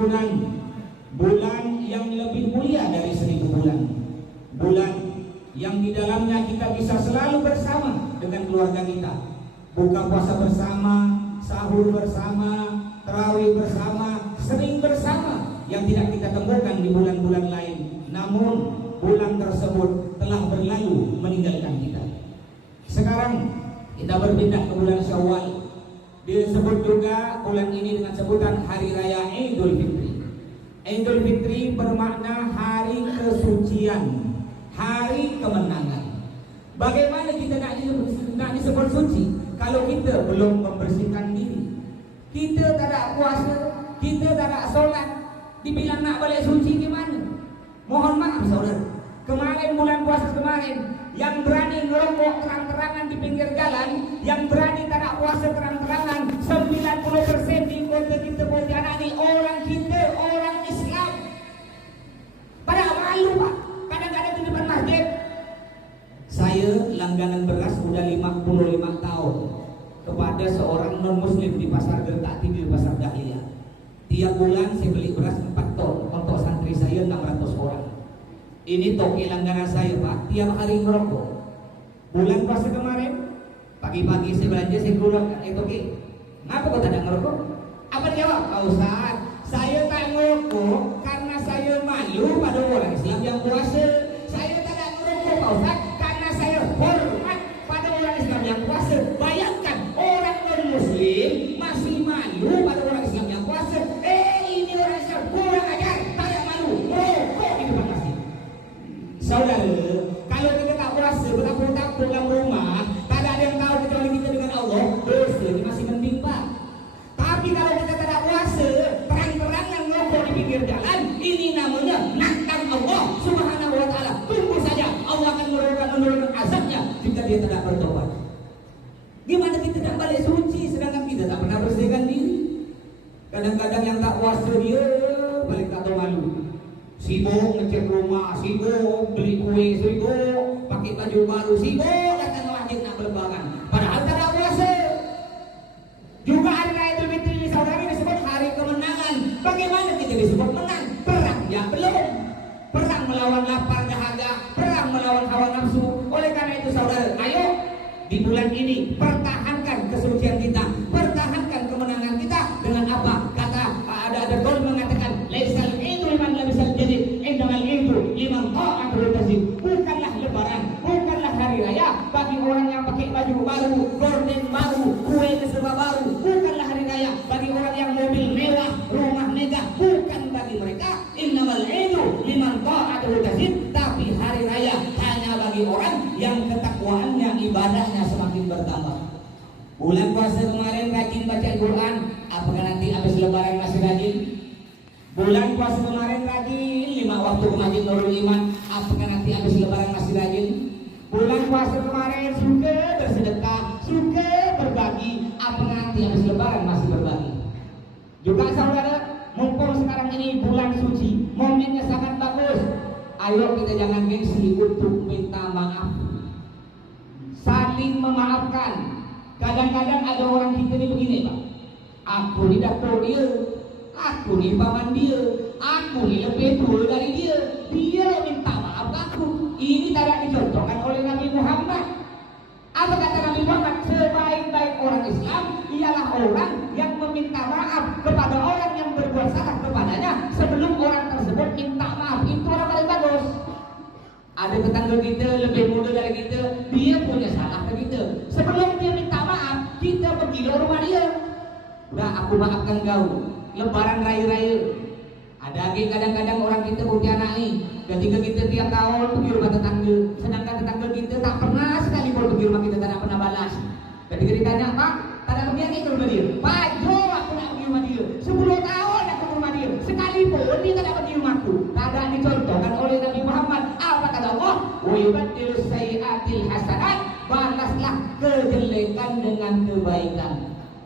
ampunan, bulan yang lebih mulia dari 1000 bulan, bulan yang di dalamnya kita bisa selalu bersama dengan keluarga kita, buka puasa bersama, sahur bersama, tarawih bersama, sering bersama, yang tidak kita temukan di bulan-bulan lain. Namun bulan tersebut telah berlalu meninggalkan kita. Sekarang kita berpindah ke bulan Syawal. Disebut juga bulan ini dengan sebutan Hari Raya Idul Fitri. Idul Fitri bermakna hari kesucian, hari kemenangan. Bagaimana kita nak disebut suci kalau kita belum membersihkan diri? Kita tak ada puasa, kita tak ada solat, dibilang nak balik suci gimana? Mohon maaf saudara, kemarin bulan puasa kemarin, yang berani ngerokok terang-terangan di pinggir jalan, yang berani tak ada puasa terang-terangan, 90% di kota kita Pontianak ini orang kita, orang Islam. Pada malu pak, kadang-kadang di depan masjid. Saya langganan beras udah 55 tahun kepada seorang non-muslim di pasar Gertak Tinggi, pasar Dahlia. Tiap bulan saya beli beras 4 ton untuk santri saya 600 orang. Ini toke langganan saya pak, tiap hari ngerokok. Bulan puasa kemarin, pagi-pagi saya belanja, saya keluar, toke, ngapa kau tak ngerokok? Apa jawab? Pak Ustaz, saya tak ngerokok karena saya malu pada orang Islam yang puasa. Saya tak ngerokok Pak Ustaz karena saya hormat pada orang Islam yang puasa. Bayangkan orang non-muslim masih malu pada orang Islam yang puasa. Ini orang Islam kurang ajar, tak malu, rokok di depan masjid. Saudara, kalau kita tak puasa, bertapung-tapung dalam rumah, tak ada yang tahu kecuali kita dengan Allah, dosa ini masih mending pak. Tapi kalau kita tak puasa, terang-terangan ngerokok di pinggir jalan, ini namanya nantang Allah Subhanahu wa Ta'ala. Tunggu saja, Allah akan menurunkan azabnya jika dia tidak bertobat. Gimana kita tak balik suci sedangkan kita tak pernah bersihkan diri? Kadang-kadang yang tak puasa dia balik tak tahu malu. Sibuk ngecek rumah, sibuk beli kue, sibuk pakai baju baru, sibuk datang ke masjid nak berlebaran. Padahal tak ada puasa. Juga hari Raya Idul Fitri ini saudara disebut hari kemenangan. Bagaimana kita disebut menang? Perang ya belum. Perang melawan lapar dahaga, perang melawan hawa nafsu. Oleh karena itu saudara, ayo di bulan ini pertahankan kesucian kita, pertahankan kemenangan kita dengan apa? Kata ada gol mengatakan laisal idul man labisal jadid indamal idul liman ta'atul tazid. Bukanlah lebaran, bukanlah hari raya bagi orang yang pakai baju baru, gorden baru, kue keserba baru. Bukanlah hari raya bagi orang yang mobil mewah, rumah megah. Bukan bagi mereka. Innamal idul liman ta'atul tazid. Tapi hari raya hanya bagi orang yang ketakwaannya, ibadahnya semakin bertambah. Bulan puasa kemarin rajin baca Quran, apakah nanti habis lebaran masih rajin? Bulan puasa kemarin rajin 5 waktu ke masjid Nurul Iman, apakah nanti habis lebaran masih rajin? Bulan puasa kemarin suka bersedekah, suka berbagi, apakah nanti habis lebaran masih berbagi? Juga saudara, mumpung sekarang ini bulan suci, momennya sangat bagus. Ayo kita jangan gengsi untuk minta maaf, saling memaafkan. Kadang-kadang ada orang kita ni begini pak, aku ni datuk dia, aku ni paman dia, aku ni lebih tua dari dia, dia minta maaf aku. Ini tidak dicontohkan oleh Nabi Muhammad. Apa kata Nabi Muhammad? Sebaik-baik orang Islam ialah orang yang meminta maaf kepada orang yang berbuat salah kepadanya sebelum orang tersebut minta maaf. Itu orang paling bagus. Ada tetangga kita lebih muda dari kita, dia punya salah ke kita. Sebelum dia minta maaf, kita pergi ke rumah dia. Udah aku maafkan kau. Lebaran raya-raya. Ada lagi kadang-kadang orang kita Pontianak ni, ketika kita tiap tahun pergi rumah tetangga, sedangkan tetangga kita tak pernah sekali pun pergi rumah kita, tak pernah balas. Ketika ditanya, Pak, tak ada pergi lagi ke rumah dia. Pak, jom aku nak pergi rumah dia. 10 tahun aku ke rumah dia, sekalipun dia tak dapat pergi rumahku. Tak ada dicontohkan oleh Nabi Muhammad. Apa kata Allah? Wa yubaddilu sayyi'atil hasanat. Balaslah kejelekan dengan kebaikan.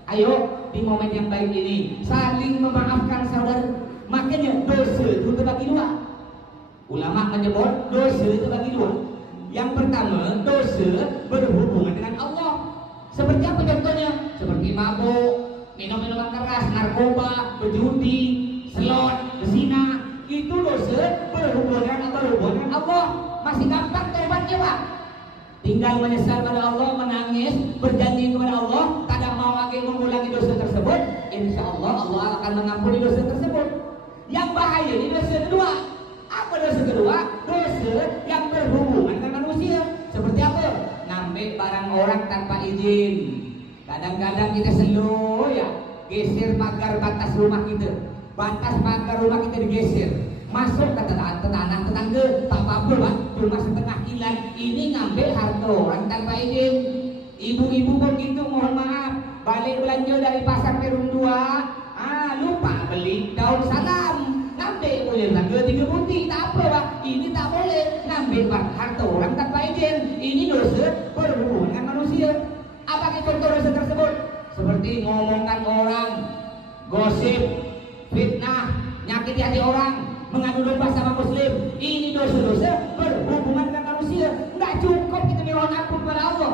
Ayo di momen yang baik ini saling memaafkan saudara. Makanya dosa itu terbagi dua. Ulama menyebut dosa itu terbagi dua. Yang pertama, dosa berhubungan dengan Allah. Seperti apa contohnya? Seperti mabuk, minum minuman keras, narkoba, berjudi, selon, berhubungan dengan Allah, masih gampang tobatnya Pak. Tinggal menyesal pada Allah, menangis, berjanji kepada Allah, tidak mau lagi mengulangi dosa tersebut. Insya Allah Allah akan mengampuni dosa tersebut. Yang bahaya ini dosa kedua. Apa dosa kedua? Dosa yang berhubungan dengan manusia. Seperti apa? Ngambil barang orang tanpa izin. Kadang-kadang kita selalu ya geser pagar batas rumah kita. Batas pagar rumah kita digeser. Masuk ke tanah tetangga, tak apa-apa Pak, cuma setengah kilan. Ini ngambil harta orang tanpa izin. Ibu-ibu pun gitu, mohon maaf, balik belanja dari pasar Perum 2, lupa beli daun salam, ngambil boleh belanja 3 butir, tak apa Pak, ini tak boleh. Ngambil harta orang tanpa izin, ini dosa berhubungan dengan manusia. Apa contoh dosa tersebut? Seperti ngomongkan orang, gosip, fitnah, nyakiti hati orang, mengadu domba sama muslim. Ini dosa-dosa berhubungan dengan manusia. Enggak cukup kita mohon ampun kepada Allah,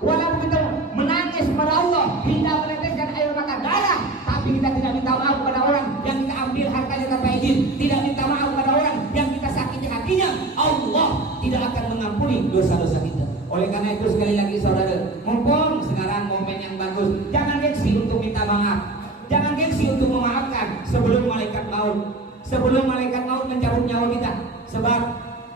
walaupun kita menangis kepada Allah, tidak meneteskan air mata darah, tapi kita tidak minta maaf kepada orang yang kita ambil hartanya tanpa izin, tidak minta maaf kepada orang yang kita sakiti hatinya, Allah tidak akan mengampuni dosa-dosa kita. Oleh karena itu sekali lagi saudara, mumpung sekarang momen yang bagus, jangan gengsi untuk minta maaf, jangan gengsi untuk memaafkan sebelum malaikat maut mencabut nyawa kita. Sebab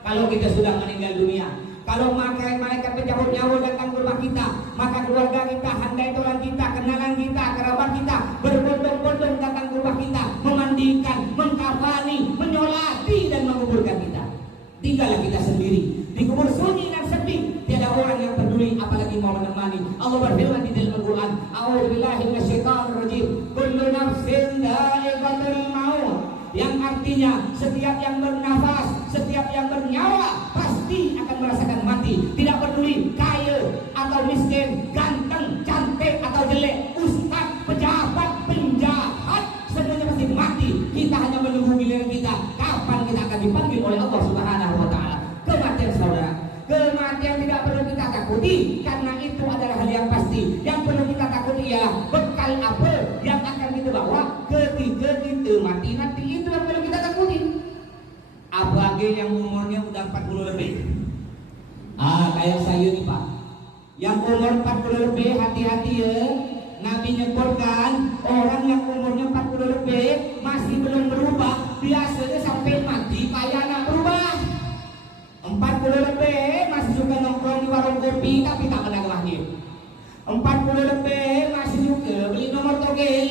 kalau kita sudah meninggal dunia, kalau malaikat mencabut nyawa datang ke rumah kita, maka keluarga kita, handai tolan kita, kenalan kita, kerabat kita berbondong-bondong datang ke rumah kita, memandikan, mengkafani, menyolati dan menguburkan kita. Tinggallah kita sendiri, dikubur sunyi dan sepi, tiada orang yang peduli apalagi mau menemani. Allah berfirman di dalam Al-Quran, A'udzubillahi minasyaitonir rajim, kullu nafsin dha'iqatul maut, yang artinya setiap yang bernafas, setiap yang bernyawa pasti akan merasakan mati. Tidak peduli kaya atau miskin, ganteng, cantik atau jelek, ustaz, pejabat, penjahat, semuanya pasti mati. Kita hanya menunggu giliran kita, kapan kita akan dipanggil oleh Allah Subhanahu wa Ta'ala. Kematian saudara, kematian tidak perlu kita takuti, karena itu adalah hal yang pasti. Yang perlu kita takuti ialah bekal apa yang akan kita bawa ketika kita mati. Nanti itu yang perlu kita takuti. Apalagi yang umurnya udah 40 lebih. Kayak saya nih Pak, yang umur 40 lebih, hati-hati ya. Nabi nyebutkan orang yang umurnya 40 lebih masih belum berubah, biasanya sampai mati payah nak berubah. 40 lebih masih suka nongkrong di warung kopi tapi tak pernah lahir. 40 lebih masih juga beli nomor togel.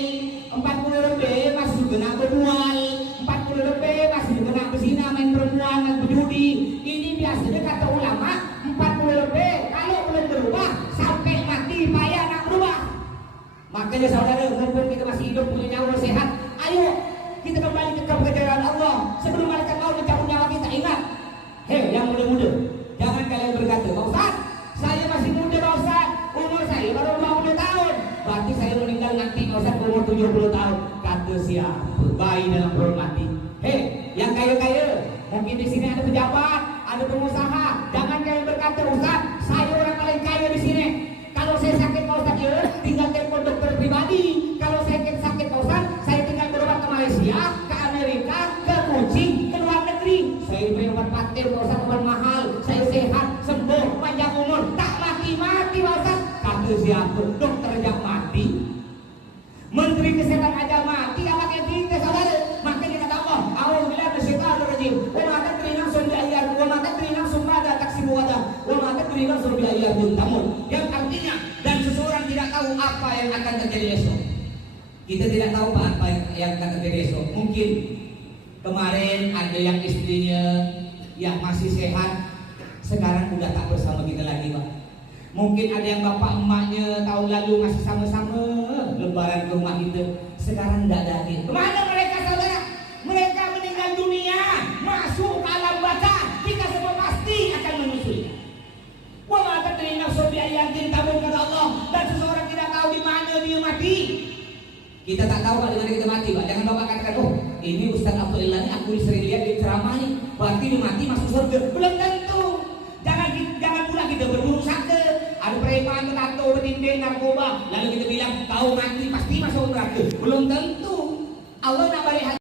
40 lebih masih juga nak berbual. 40 lebih masih juga nak berzina, main perempuan, dan berjudi. Ini biasanya kata ulama, 40 lebih kalau belum berubah sampai mati payah nak berubah. Makanya saudara, mumpung kita masih hidup, punya nyawa sehat, ayo kita kembali ke kejaran Allah sebelum malaikat maut mencabut nyawa kita. Ingat, hei yang muda-muda, jangan kalian berkata, Pak Ustaz, saya masih muda Pak Ustaz, umur saya baru 20 tahun, berarti saya meninggal nanti Pak Ustaz umur 70 tahun. Kata siapa? Bayi dalam perut mati. Hei, yang kaya-kaya, mungkin di sini ada pejabat, ada pengusaha, jangan kalian berkata, Ustaz, saya orang paling kaya di sini. Kalau saya sakit Pak Ustaz, ya, tinggal telepon dokter pribadi. Kalau saya sakit Pak Ustaz, saya tinggal berobat ke Malaysia, ke Amerika, ke Kucing, ke luar negeri. Saya beri obat paten Pak Ustaz, obat mahal. Saya sehat, sembuh, panjang umur, tak mati-mati Pak Ustaz. Kata siapa? Dokter aja mati, Menteri Kesehatan aja mati, apa kayak kita saudara? Makanya kata Allah, A'udzubillahi minasyaitonir rajim, wa ma tadri nafsun bi ayyi ardin, wa ma tadri nafsun madza taksibu ghadan, wa ma tadri nafsun bi ayyi ardin tamut. Yang artinya, dan seseorang tidak tahu apa yang akan terjadi esok. Kita tidak tahu apa yang akan terjadi esok. Mungkin kemarin ada yang istrinya yang masih sehat, sekarang udah tak bersama kita lagi Pak. Mungkin ada yang bapak emaknya tahun lalu masih sama-sama lebaran ke rumah kita, sekarang tidak ada lagi. Kemana mereka saudara? Mereka meninggal dunia, masuk ke alam baka. Kita semua pasti akan menyusulnya. Wa ma tadri nafsun bi ayyi ardin tamut, kata Allah, dan seseorang tidak tahu di mana dia mati. Kita tak tahu Pak di mana kita mati Pak. Jangan bapak katakan, oh ini Ustaz Abdullah ini aku sering lihat di ceramah nih, berarti dia mati masuk surga. Belum tentu. Jangan pula kita berburu sangka, ada preman, tato, bertindik, narkoba, lalu kita bilang kau mati pasti masuk neraka. Belum tentu. Allah nak balik